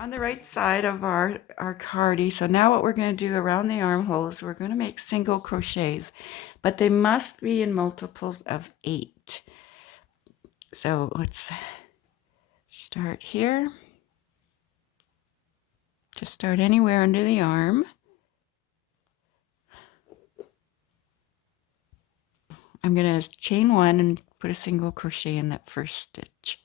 on the right side of our cardie. So now what we're going to do around the armholes, we're going to make single crochets, but they must be in multiples of 8. So let's start here. Just start anywhere under the arm. I'm going to chain 1 and put a single crochet in that first stitch.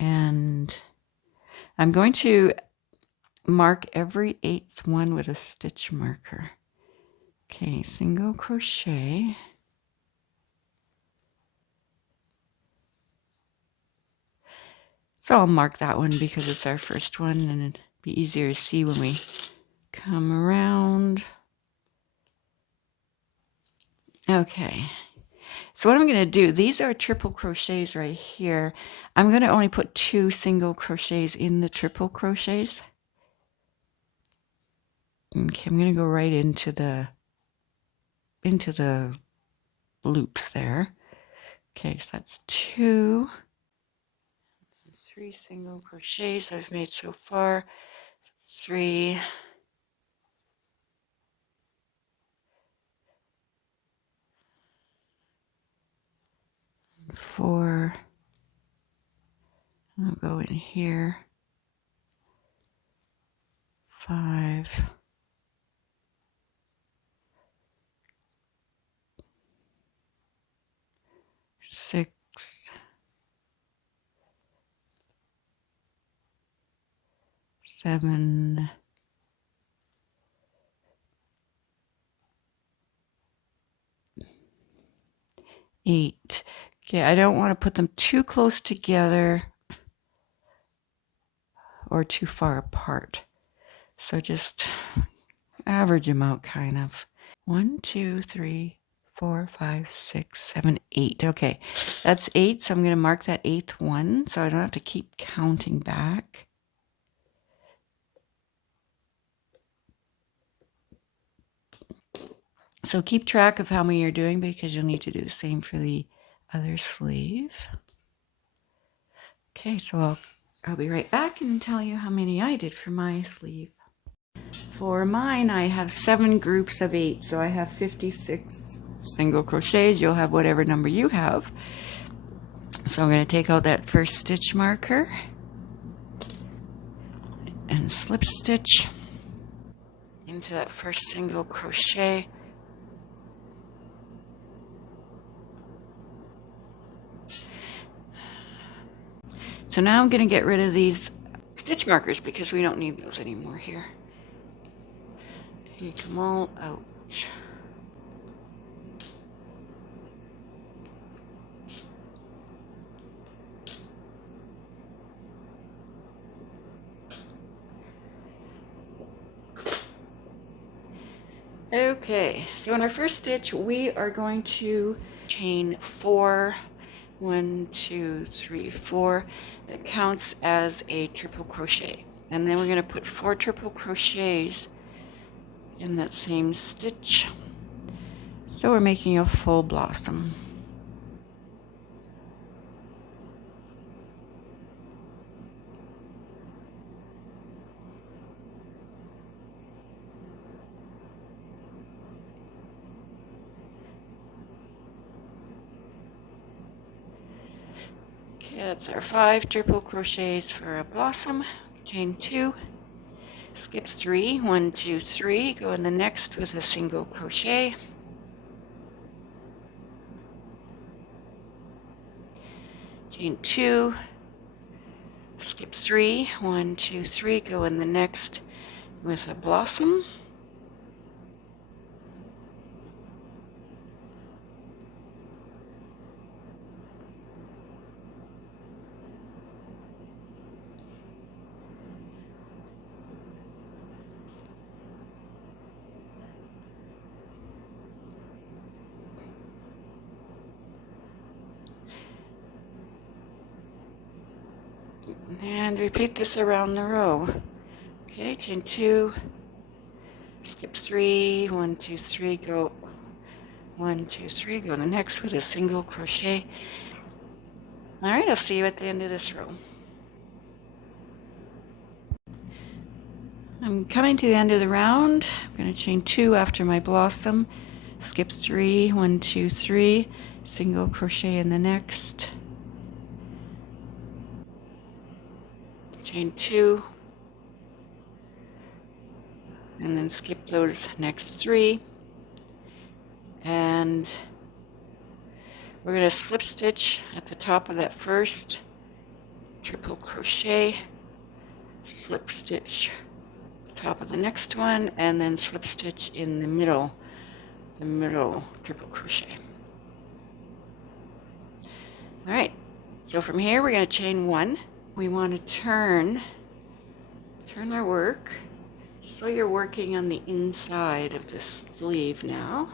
And I'm going to mark every 8th one with a stitch marker. Okay, single crochet. So I'll mark that one because it's our first one and it'd be easier to see when we come around. Okay, so what I'm going to do, these are triple crochets right here. I'm going to only put 2 single crochets in the triple crochets. Okay, I'm going to go right into the loops there. Okay, so that's 2. 3 single crochets I've made so far. 3. 4. I'll go in here. 5. 6. 7. 8. Okay, I don't want to put them too close together or too far apart. So just average them out kind of. 1, 2, 3, 4, 5, 6, 7, 8. Okay, that's 8. So I'm going to mark that 8th one so I don't have to keep counting back. So keep track of how many you're doing because you'll need to do the same for the other sleeve. Okay, so I'll be right back and tell you how many I did for my sleeve. For mine, I have 7 groups of 8, so I have 56 single crochets. You'll have whatever number you have. So I'm going to take out that first stitch marker and slip stitch into that first single crochet. So now I'm going to get rid of these stitch markers because we don't need those anymore here. Take them all out. Okay, so in our first stitch we are going to chain 4. 1, 2, 3, 4. That counts as a triple crochet. And then we're going to put 4 triple crochets in that same stitch. So we're making a full blossom. Okay, that's our 5 triple crochets for a blossom. Chain 2. Skip 3, 1, 2, 3, go in the next with a single crochet. Chain 2, skip 3, 1, 2, 3, go in the next with a blossom. And repeat this around the row. Okay, chain 2, skip 3, 1, 2, 3, go 1, 2, 3, go the next with a single crochet. All right, I'll see you at the end of this row. I'm coming to the end of the round. I'm going to chain 2 after my blossom, skip 3, 1, 2, 3, single crochet in the next, chain 2, and then skip those next 3, and we're going to slip stitch at the top of that first, triple crochet, slip stitch top of the next one, and then slip stitch in the middle triple crochet. All right, so from here we're going to chain 1. We want to turn our work so you're working on the inside of this sleeve now.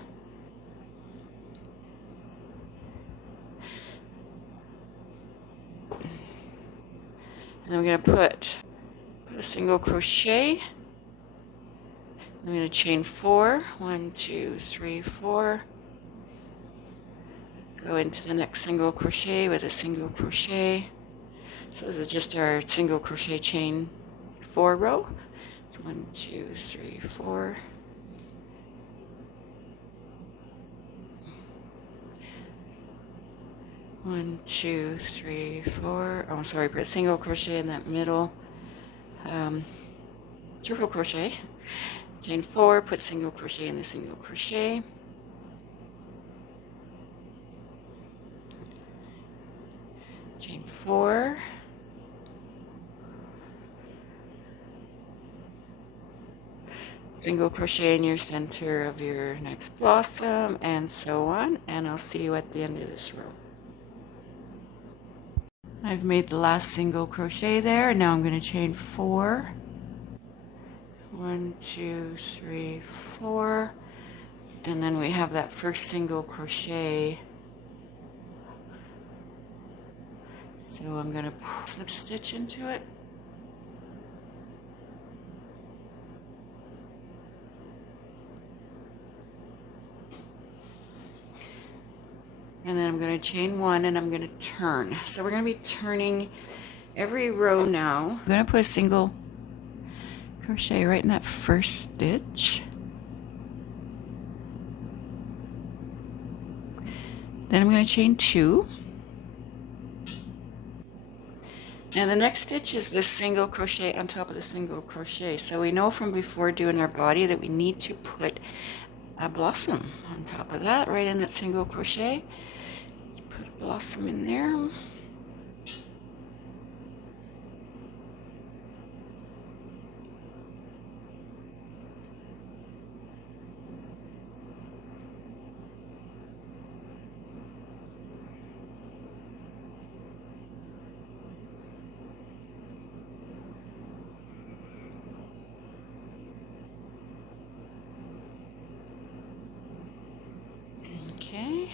And I'm going to put a single crochet. I'm going to chain 4, 1, 2, 3, 4, go into the next single crochet with a single crochet. So this is just our single crochet chain 4 row. So 1, 2, 3, 4. One, 2, 3, 4. Oh, sorry, put a single crochet in that middle. Triple crochet. Chain 4, put single crochet in the single crochet. Chain 4. Single crochet in your center of your next blossom, and so on. And I'll see you at the end of this row. I've made the last single crochet there, and now I'm going to chain 4. 1, 2, 3, 4, and then we have that first single crochet. So I'm going to slip stitch into it. And then I'm going to chain 1 and I'm going to turn. So we're going to be turning every row now. I'm going to put a single crochet right in that first stitch. Then I'm going to chain 2. And the next stitch is this single crochet on top of the single crochet. So we know from before doing our body that we need to put a blossom on top of that, right in that single crochet. Let's put a blossom in there. Okay,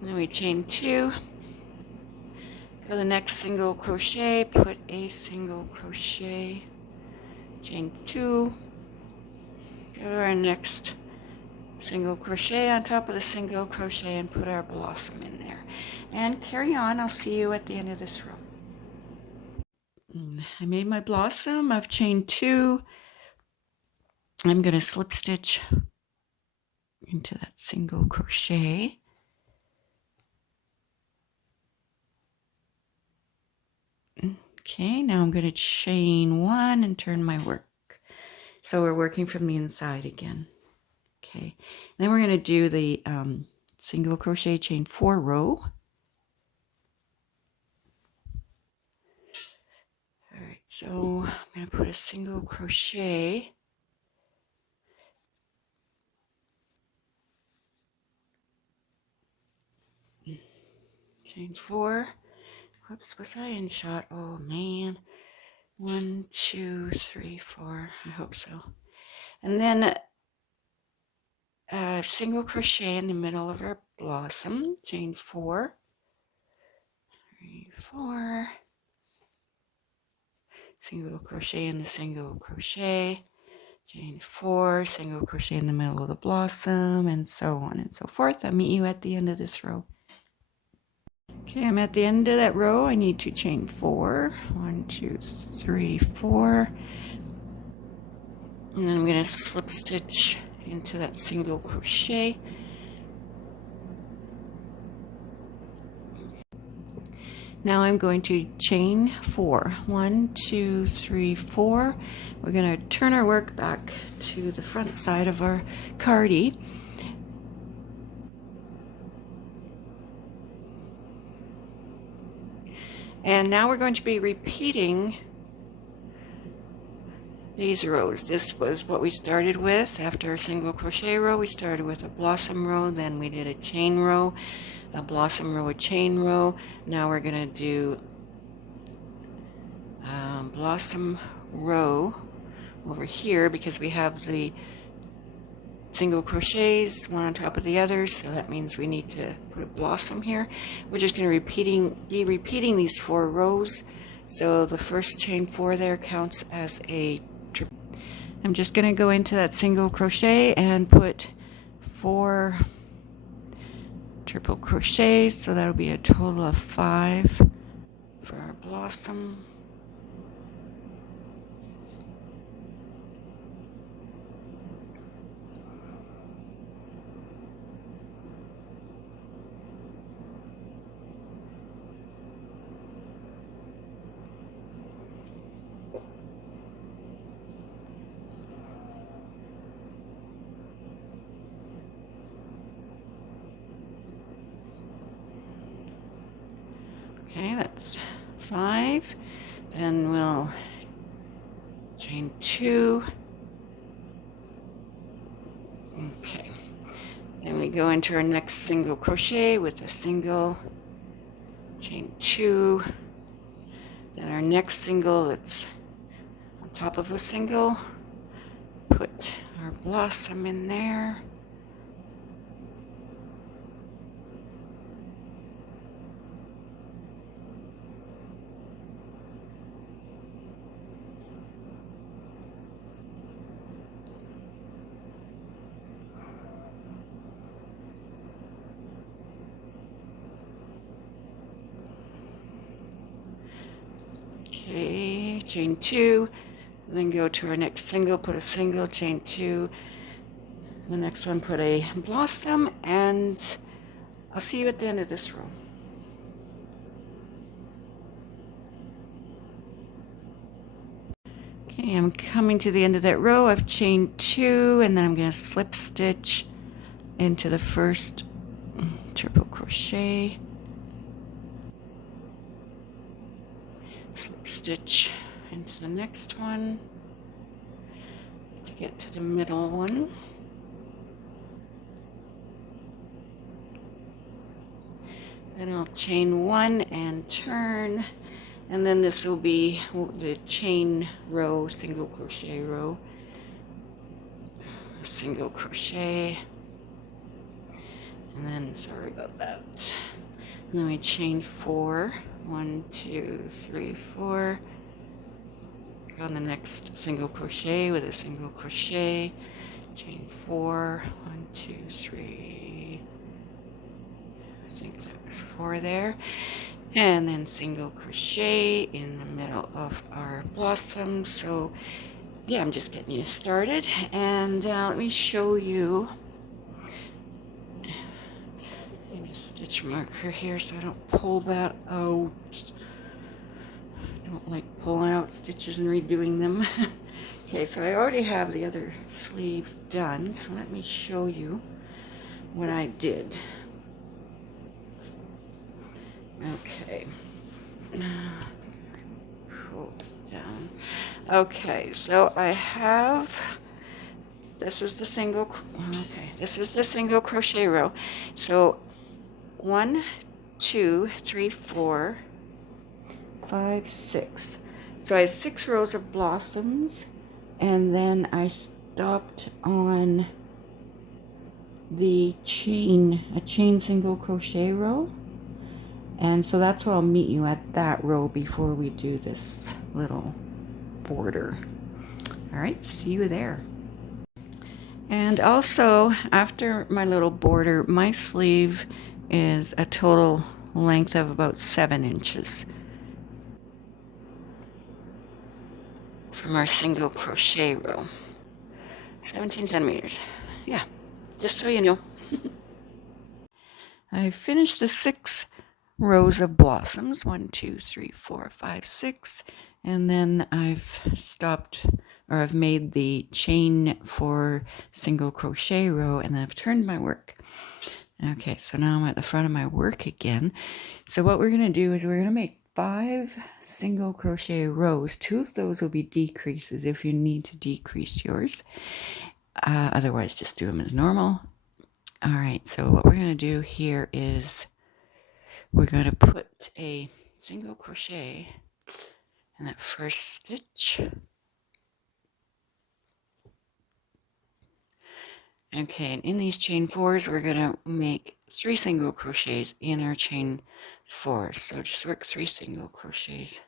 and then we chain 2, go to the next single crochet, put a single crochet, chain 2, go to our next single crochet on top of the single crochet and put our blossom in there. And carry on, I'll see you at the end of this row. I made my blossom, I've chained 2, I'm going to slip stitch into that single crochet. Okay, now I'm going to chain 1 and turn my work. So we're working from the inside again. Okay, then we're going to do the single crochet chain 4 row. All right, so I'm going to put a single crochet chain 4. Whoops, was I in shot? Oh man. 1, 2, 3, 4. I hope so. And then single crochet in the middle of our blossom, chain 4, 3, 4, single crochet in the single crochet, chain 4, single crochet in the middle of the blossom, and so on and so forth. I'll meet you at the end of this row. Okay, I'm at the end of that row. I need to chain 4. 1, 2, 3, 4. And then I'm going to slip stitch into that single crochet. Now I'm going to chain 4. 1, 2, 3, 4. We're going to turn our work back to the front side of our cardie. And now we're going to be repeating these rows. This was what we started with. After a single crochet row, we started with a blossom row, then we did a chain row, a blossom row, a chain row. Now we're going to do blossom row over here because we have the single crochets one on top of the other, so that means we need to put a blossom here. We're just going to be repeating these 4 rows, so the first chain 4 there counts as a triple. I'm just going to go into that single crochet and put 4 triple crochets, so that'll be a total of 5 for our blossom. Okay, that's 5. Then we'll chain 2. Okay. Then we go into our next single crochet with a single, chain 2. Then our next single, it's on top of a single. Put our blossom in there. Okay, chain 2, then go to our next single, put a single, chain 2, the next one put a blossom, and I'll see you at the end of this row. Okay, I'm coming to the end of that row. I've chained 2, and then I'm going to slip stitch into the first triple crochet. Slip stitch into the next one to get to the middle one. Then I'll chain 1 and turn, and then this will be the chain row, single crochet row, single crochet, and then sorry about that. And then we chain 4. 1, 2, 3, 4. Go on the next single crochet with a single crochet, chain 4. 1, 2, 3. I think that was 4 there. And then single crochet in the middle of our blossom. So yeah, I'm just getting you started, and let me show you. Stitch marker here so I don't pull that out. I don't like pulling out stitches and redoing them. Okay, so I already have the other sleeve done, so let me show you what I did. Okay, pull this down. Okay, so I have, this is the single crochet row. So 1, 2, 3, 4, 5, 6. So I have 6 rows of blossoms, and then I stopped on the chain, a chain single crochet row, and so that's where I'll meet you at that row before we do this little border. All right, see you there. And also, after my little border, my sleeve is a total length of about 7 inches from our single crochet row. 17 centimeters. Yeah, just so you know. I finished the 6 rows of blossoms, 1, 2, 3, 4, 5, 6, and then I've stopped, or I've made the chain for single crochet row, and I've turned my work. Okay, so now I'm at the front of my work again. So what we're going to do is we're going to make 5 single crochet rows. 2 of those will be decreases if you need to decrease yours. Otherwise, just do them as normal. All right, so what we're going to do here is we're going to put a single crochet in that first stitch. Okay, and in these chain 4s, we're going to make 3 single crochets in our chain 4s. So just work 3 single crochets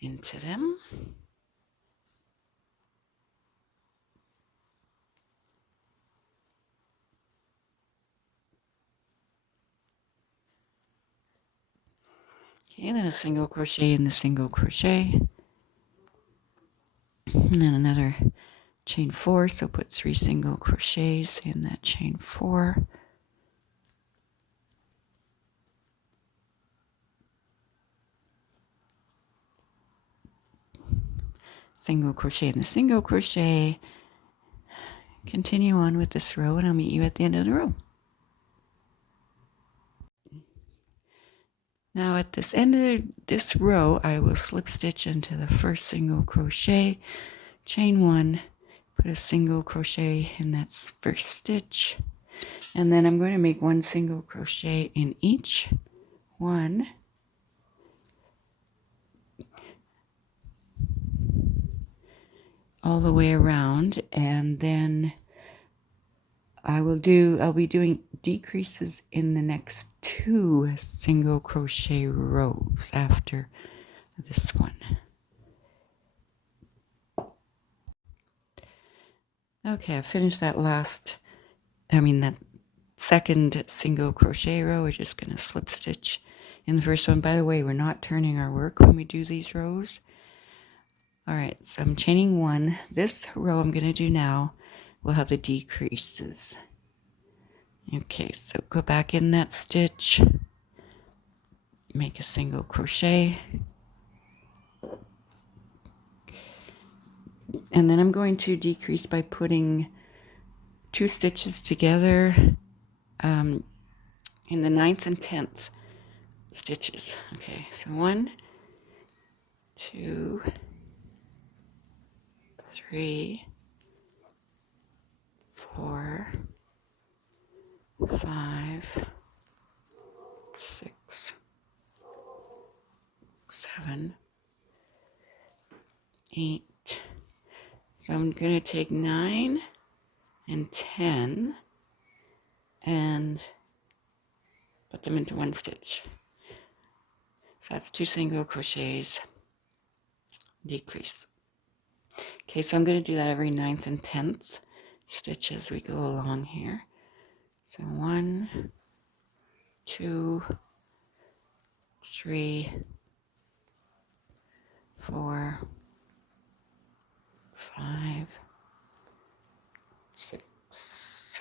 into them. Okay, and then a single crochet in the single crochet. And then another chain 4, so put 3 single crochets in that chain 4. Single crochet in the single crochet. Continue on with this row, and I'll meet you at the end of the row. Now at this end of this row, I will slip stitch into the first single crochet, chain 1, put a single crochet in that first stitch, and then I'm going to make 1 single crochet in each one. All the way around, and then I'll be doing decreases in the next 2 single crochet rows after this one. Okay, I finished that that second single crochet row. We're just going to slip stitch in the first one. By the way, we're not turning our work when we do these rows. All right, so I'm chaining 1. This row I'm going to do now will have the decreases. Okay, so go back in that stitch, make a single crochet, and then I'm going to decrease by putting 2 stitches together in the 9th and 10th stitches. Okay, so 1, 2, 3, 4, 5, 6, 7, 8. So I'm going to take 9 and 10 and put them into 1 stitch. So that's 2 single crochets, decrease. Okay, so I'm going to do that every 9th and 10th stitch as we go along here. So 1, 2, 3, 4, 5, 6,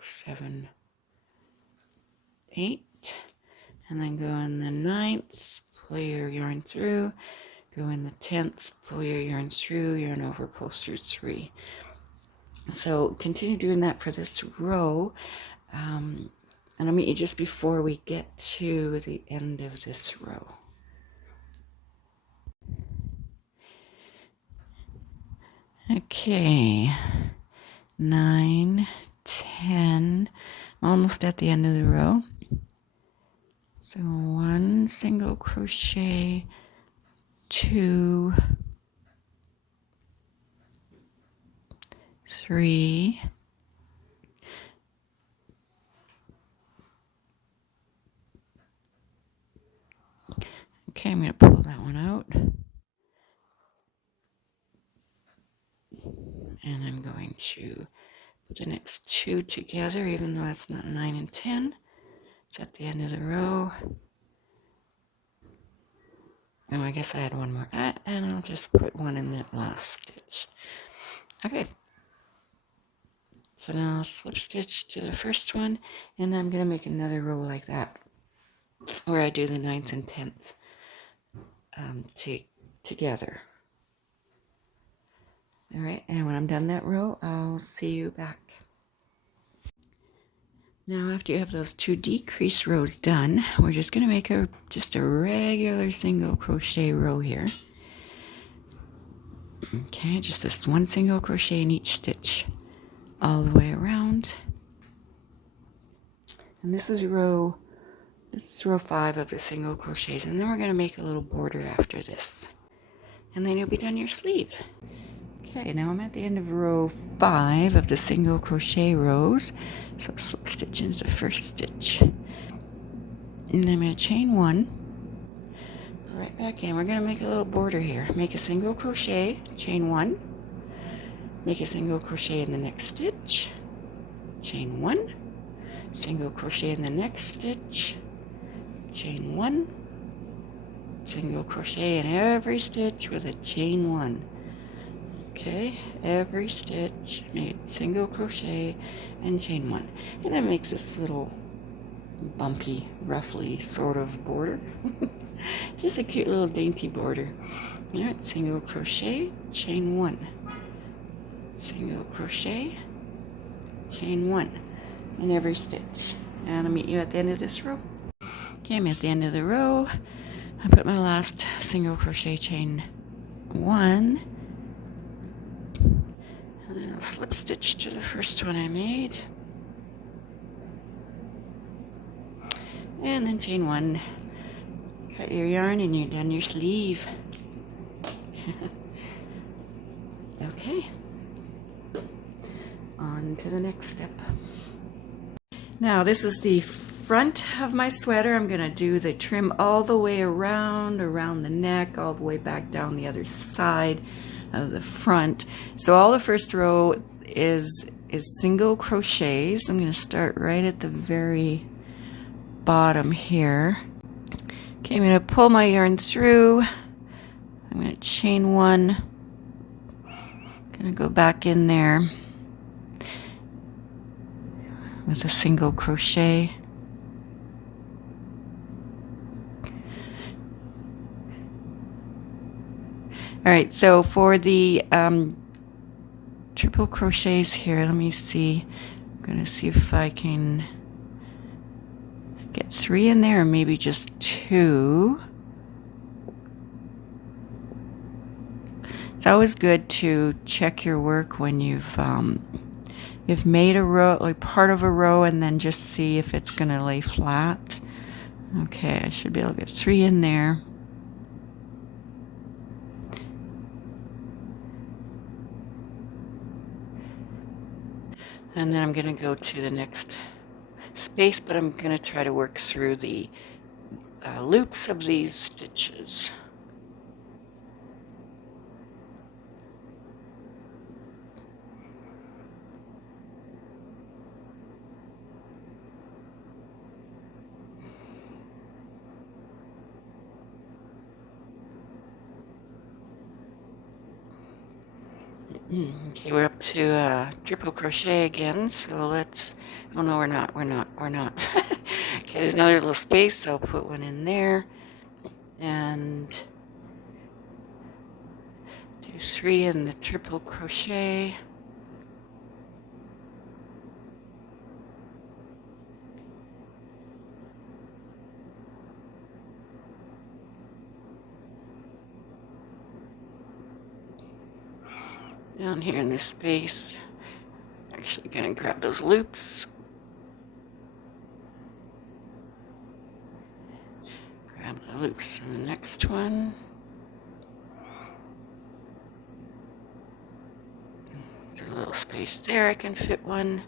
7, 8, and then go in the 9th, pull your yarn through, go in the 10th, pull your yarn through, yarn over, pull through 3. So continue doing that for this row, and I'll meet you just before we get to the end of this row. Okay, 9, 10, I'm almost at the end of the row. So 1 single crochet, 2, 3, 4. Okay, I'm going to pull that one out. And I'm going to put the next 2 together, even though that's not 9 and 10. It's at the end of the row. Oh, I guess I had one more. And I'll just put one in that last stitch. Okay. So now I'll slip stitch to the first one, and then I'm going to make another row like that, where I do the 9th and 10th together. All right, and when I'm done that row, I'll see you back. Now, after you have those 2 decrease rows done, we're just going to make just a regular single crochet row here. Okay, just this 1 single crochet in each stitch all the way around. And this is row 5 of the single crochets, and then we're going to make a little border after this. And then you'll be done your sleeve. Okay, now I'm at the end of row 5 of the single crochet rows. So slip stitch into the first stitch. And then I'm going to chain 1. Go right back in. We're going to make a little border here. Make a single crochet, chain 1. Make a single crochet in the next stitch. Chain 1. Single crochet in the next stitch. Chain 1. Single crochet in every stitch with a chain 1. Okay, every stitch, make single crochet and chain 1. And that makes this little bumpy, roughly sort of border. Just a cute little dainty border. All right, single crochet, chain 1. Single crochet, chain 1 in every stitch. And I'll meet you at the end of this row. Okay, I'm at the end of the row. I put my last single crochet, chain 1. And then I'll slip stitch to the first one I made. And then chain 1. Cut your yarn and you're done your sleeve. Okay. On to the next step. Now this is the front of my sweater. I'm going to do the trim all the way around the neck, all the way back down the other side of the front. So all the first row is single crochets. I'm going to start right at the very bottom here. Okay, I'm going to pull my yarn through. I'm going to chain 1. Going to go back in there with a single crochet. All right, so for the triple crochets here, let me see. I'm going to see if I can get 3 in there, or maybe just 2. It's always good to check your work when you've made a row, like part of a row, and then just see if it's going to lay flat. Okay, I should be able to get 3 in there. And then I'm going to go to the next space, but I'm going to try to work through the loops of these stitches. Okay, we're up to triple crochet again, so let's, oh no, we're not. Okay, there's another little space, so I'll put one in there, and do 3 in the triple crochet. Down here in this space, actually going to grab those loops. Grab the loops in the next one. There's a little space there, I can fit one.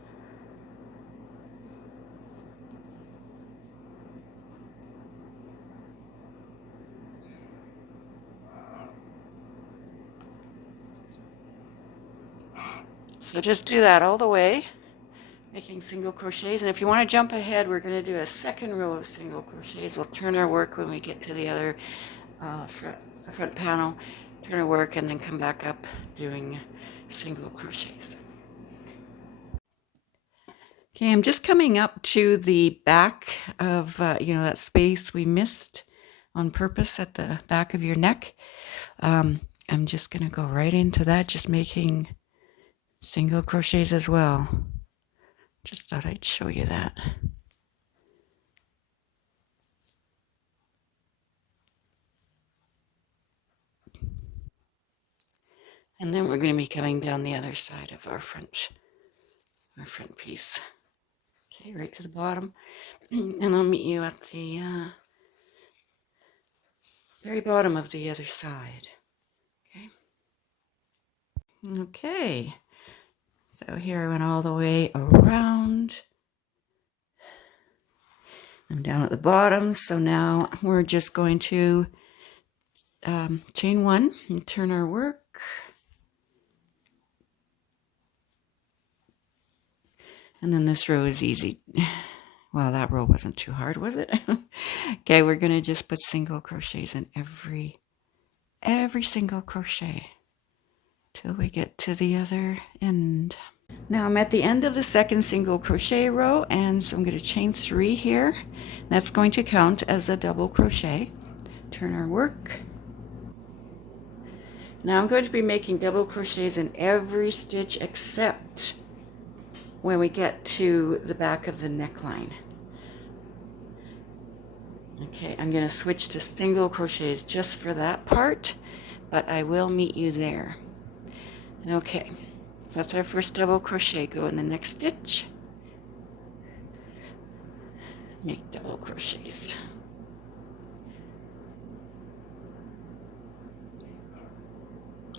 So just do that all the way making single crochets. And if you want to jump ahead, we're going to do a second row of single crochets. We'll turn our work when we get to the other front panel, turn our work, and then come back up doing single crochets. Okay, I'm just coming up to the back of that space we missed on purpose at the back of your neck. I'm just going to go right into that, just making single crochets as well. Just thought I'd show you that. And then we're going to be coming down the other side of our front piece. Okay, right to the bottom. And I'll meet you at the very bottom of the other side. Okay. Okay. So here I went all the way around. I'm down at the bottom, so now we're just going to chain one and turn our work. And then this row is easy. Well, that row wasn't too hard, was it? Okay, we're going to just put single crochets in every single crochet till we get to the other end. Now I'm at the end of the second single crochet row, and so I'm going to chain 3 here. That's going to count as a double crochet. Turn our work. Now I'm going to be making double crochets in every stitch except when we get to the back of the neckline. Okay, I'm going to switch to single crochets just for that part, but I will meet you there. Okay, that's our first double crochet. Go in the next stitch, make double crochets.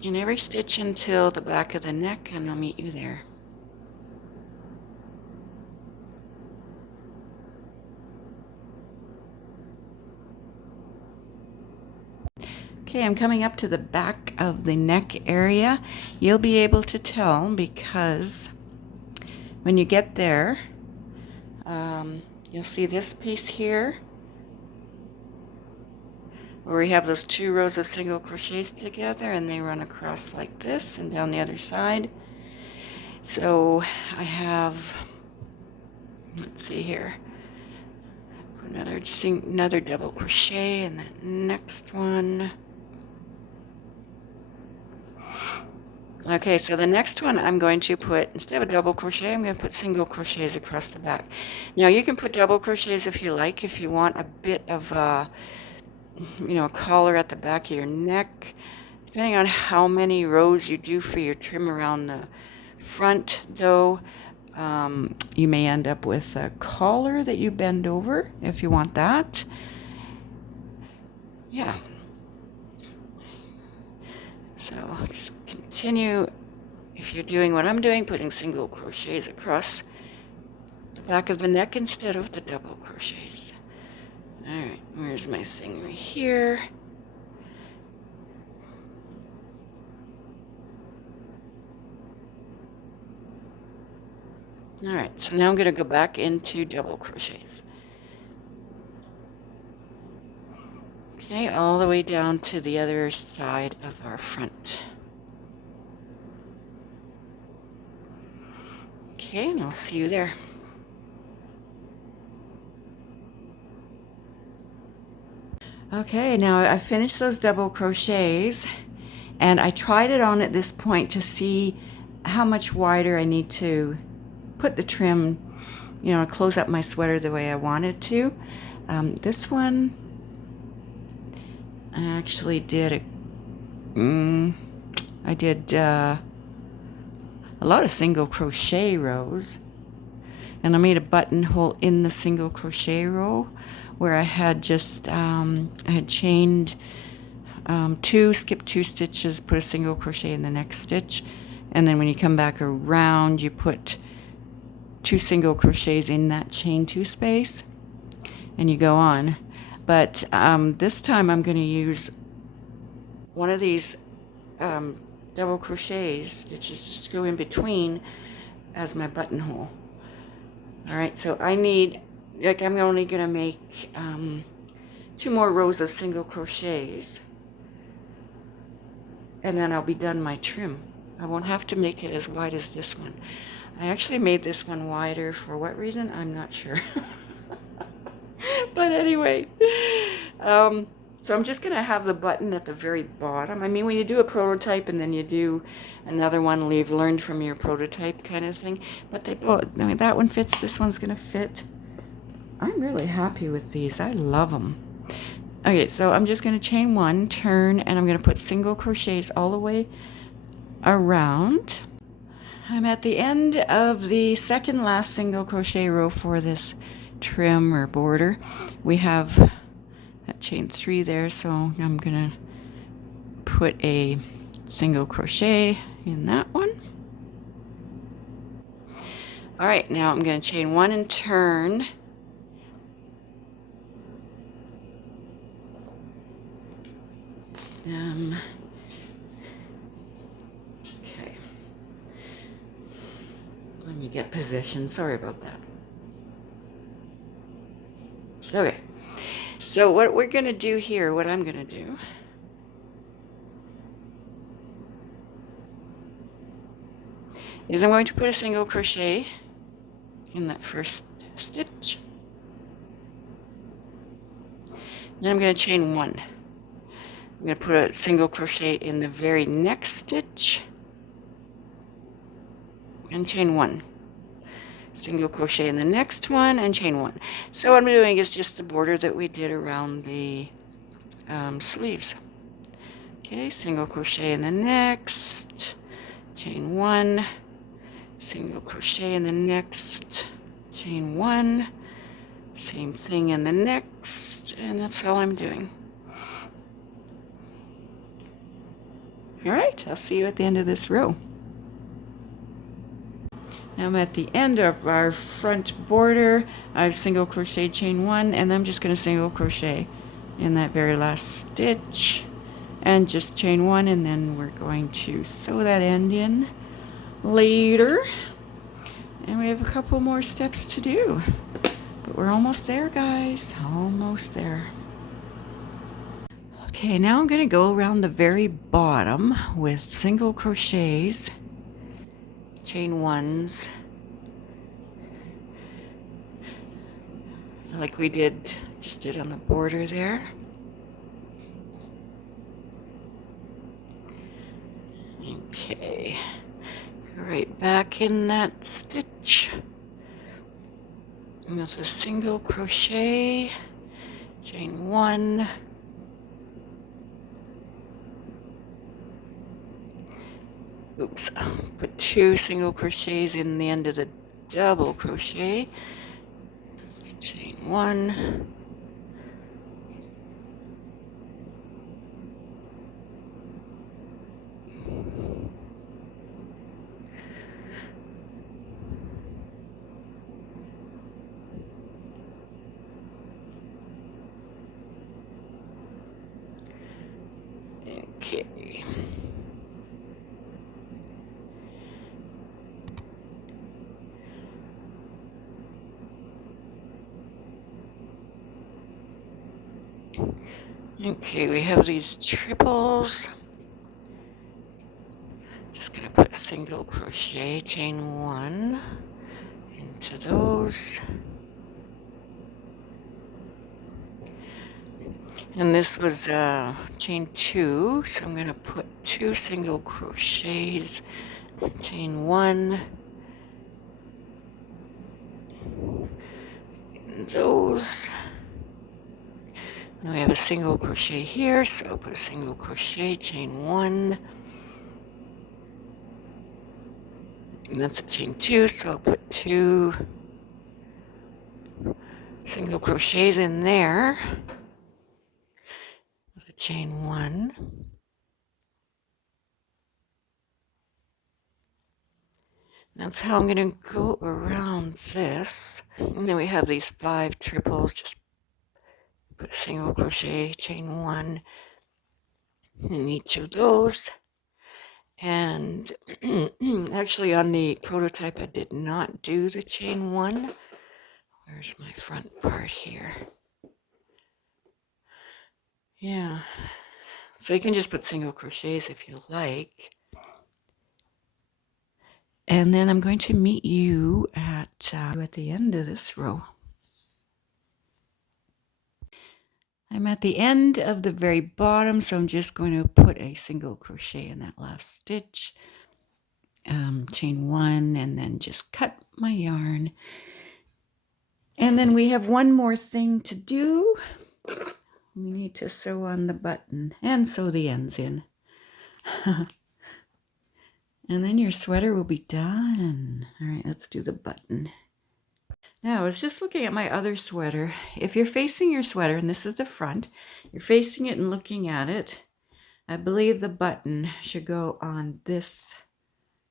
In every stitch until the back of the neck, and I'll meet you there. Okay, I'm coming up to the back of the neck area. You'll be able to tell because when you get there, you'll see this piece here where we have those 2 rows of single crochets together, and they run across like this and down the other side. So I have, let's see here, another double crochet in that next one. Okay, so the next one I'm going to put, instead of a double crochet, I'm going to put single crochets across the back. Now you can put double crochets if you like, if you want a bit of a collar at the back of your neck. Depending on how many rows you do for your trim around the front, though, you may end up with a collar that you bend over if you want that. Yeah. So just continue, if you're doing what I'm doing, putting single crochets across the back of the neck instead of the double crochets. Alright, where's my thing right here? Alright, so now I'm going to go back into double crochets. Okay, all the way down to the other side of our front. Okay, and I'll see you there. Okay, now I finished those double crochets, and I tried it on at this point to see how much wider I need to put the trim, close up my sweater the way I wanted to. This one, I actually did I did a lot of single crochet rows, and I made a buttonhole in the single crochet row where I had just I had chained 2, skipped 2 stitches, put a single crochet in the next stitch, and then when you come back around you put 2 single crochets in that chain 2 space and you go on. But this time I'm going to use one of these double crochet stitches just to go in between as my buttonhole. All right, so I need, like, I'm only gonna make 2 more rows of single crochets, and then I'll be done my trim. I won't have to make it as wide as this one. I actually made this one wider. For what reason? I'm not sure. But anyway, so I'm just going to have the button at the very bottom. I mean, when you do a prototype and then you do another one, you've learned from your prototype kind of thing. But they both, I mean, that one fits, this one's going to fit. I'm really happy with these. I love them. Okay, so I'm just going to chain 1, turn, and I'm going to put single crochets all the way around. I'm at the end of the second last single crochet row for this trim or border. We have that chain 3 there, so I'm gonna put a single crochet in that one. All right, now I'm going to chain 1 and turn. Okay. Let me get position. Sorry about that. Okay. So what we're going to do here, what I'm going to do, is I'm going to put a single crochet in that first stitch. Then I'm going to chain 1. I'm going to put a single crochet in the very next stitch and chain 1. Single crochet in the next one and chain 1. So what I'm doing is just the border that we did around the sleeves. Okay, single crochet in the next, chain 1, single crochet in the next, chain 1, same thing in the next, and that's all I'm doing. All right, I'll see you at the end of this row. Now I'm at the end of our front border. I've single crochet, chain 1, and I'm just going to single crochet in that very last stitch and just chain 1, and then we're going to sew that end in later. And we have a couple more steps to do, but we're almost there, guys, almost there. Okay, now I'm going to go around the very bottom with single crochets, chain 1s, like we just did on the border there. Okay, go right back in that stitch. And that's a single crochet, chain 1, oops, put 2 single crochets in the end of the double crochet, chain 1, okay. Okay, we have these triples. Just gonna put a single crochet, chain 1 into those. And this was chain 2, so I'm gonna put 2 single crochets, chain 1 in those. And we have a single crochet here, so I'll put a single crochet, chain 1. And that's a chain 2, so I'll put 2 single crochets in there. With a chain 1. That's how I'm going to go around this. And then we have these 5 triples, just put a single crochet, chain 1 in each of those. And actually on the prototype I did not do the chain 1. Where's my front part here? Yeah. So you can just put single crochets if you like. And then I'm going to meet you at the end of this row. I'm at the end of the very bottom, so I'm just going to put a single crochet in that last stitch. Chain one, and then just cut my yarn. And then we have one more thing to do. We need to sew on the button and sew the ends in. And then your sweater will be done. All right, let's do the button. Now, I was just looking at my other sweater. If you're facing your sweater, and this is the front, you're facing it and looking at it, I believe the button should go on this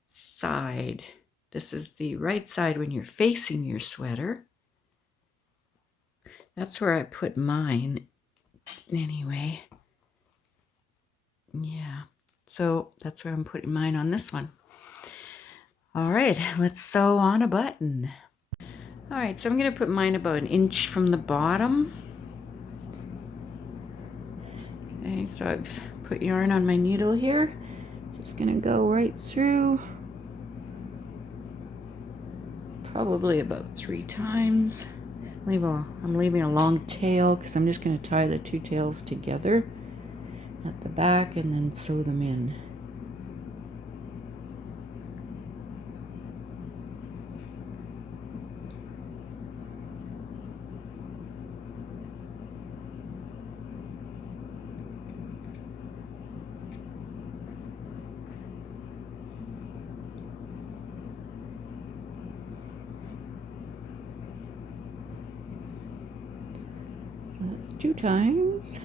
side. This is the right side when you're facing your sweater. That's where I put mine anyway. Yeah, so that's where I'm putting mine on this one. All right, let's sew on a button. All right, so I'm going to put mine about 1 inch from the bottom. Okay, so I've put yarn on my needle here. Just going to go right through. Probably about 3 times. I'm leaving a long tail because I'm just going to tie the 2 tails together at the back and then sew them in. So that's 2 times.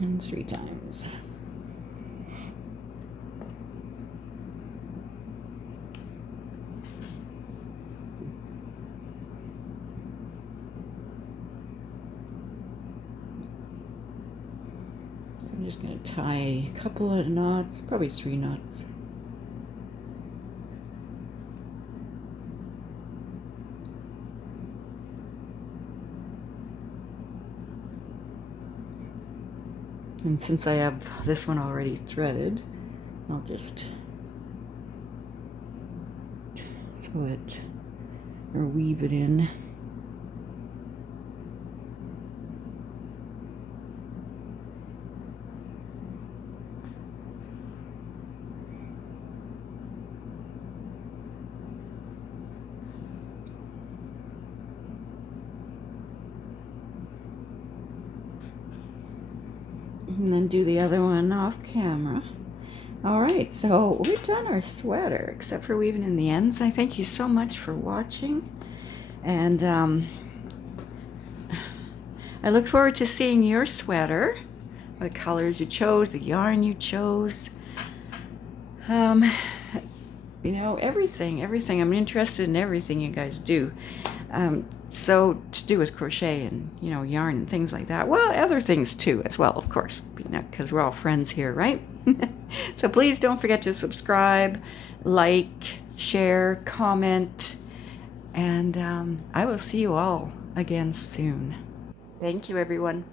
And 3 times. So I'm just going to tie a couple of knots, probably 3 knots. And since I have this one already threaded, I'll just sew it or weave it in. And then do the other one off camera. All right, so we've done our sweater, except for weaving in the ends. I thank you so much for watching. And I look forward to seeing your sweater, what colors you chose, the yarn you chose. You know, everything. I'm interested in everything you guys do. So to do with crochet and, you know, yarn and things like that. Well, other things too as well, of course, because we're all friends here, right? So please don't forget to subscribe, like, share, comment, and I will see you all again soon. Thank you, everyone.